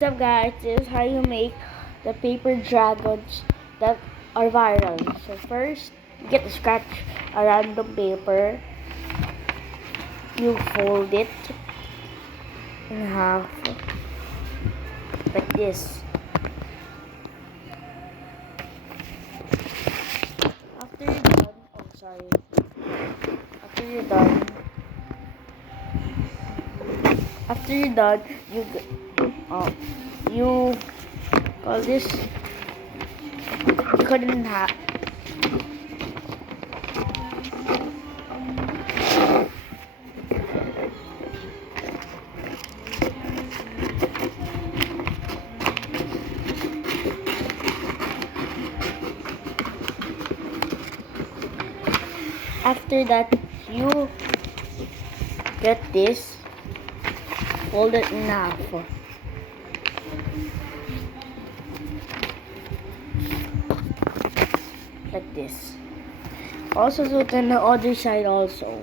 What's up guys, this is how you make the paper dragons that are viral. So first, you get to scratch a random paper. You fold it in half like this. After you're done, After you're done, after you're done, you call this. You cut it in half. After that, you get this, fold it in half. Like this. Also do it on the other side also.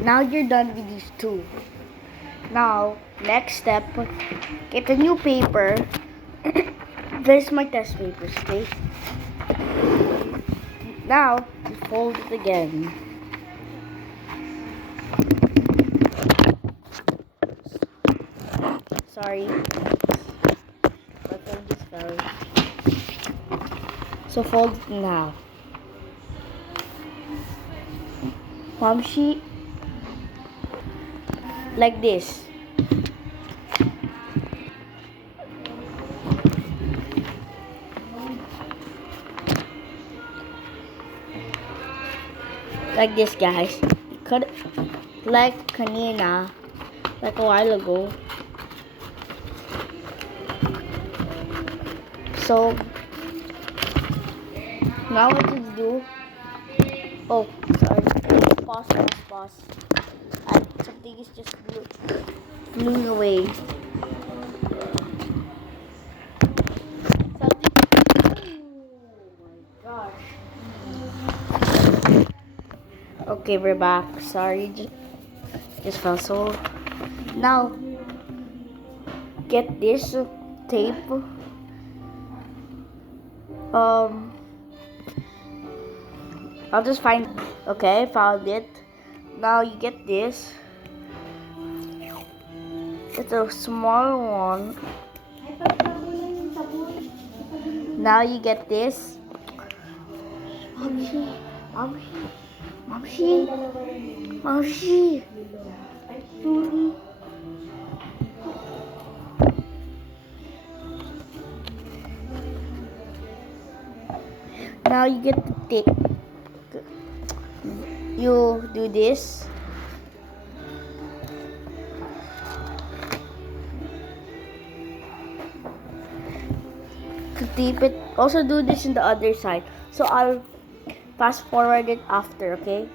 Now you're done with these two. Now, next step, get a new paper. This is my test papers, okay? Now, you fold it again. Sorry. My phone just fell. So fold it in half. Palm sheet. Like this. Like this, guys. You cut it like kanina, like a while ago. So now what to do? Oh, sorry. Pause. Something is just flew away. Something. Oh my gosh. Okay, we're back. Sorry, just fell. So now get this tape. I'll just find. Okay, found it. Now you get this. It's a small one. Now you get this. Momshi. Now you get the tape. You do this. To tape it. Also do this in the other side. So I'll fast forward it after, okay?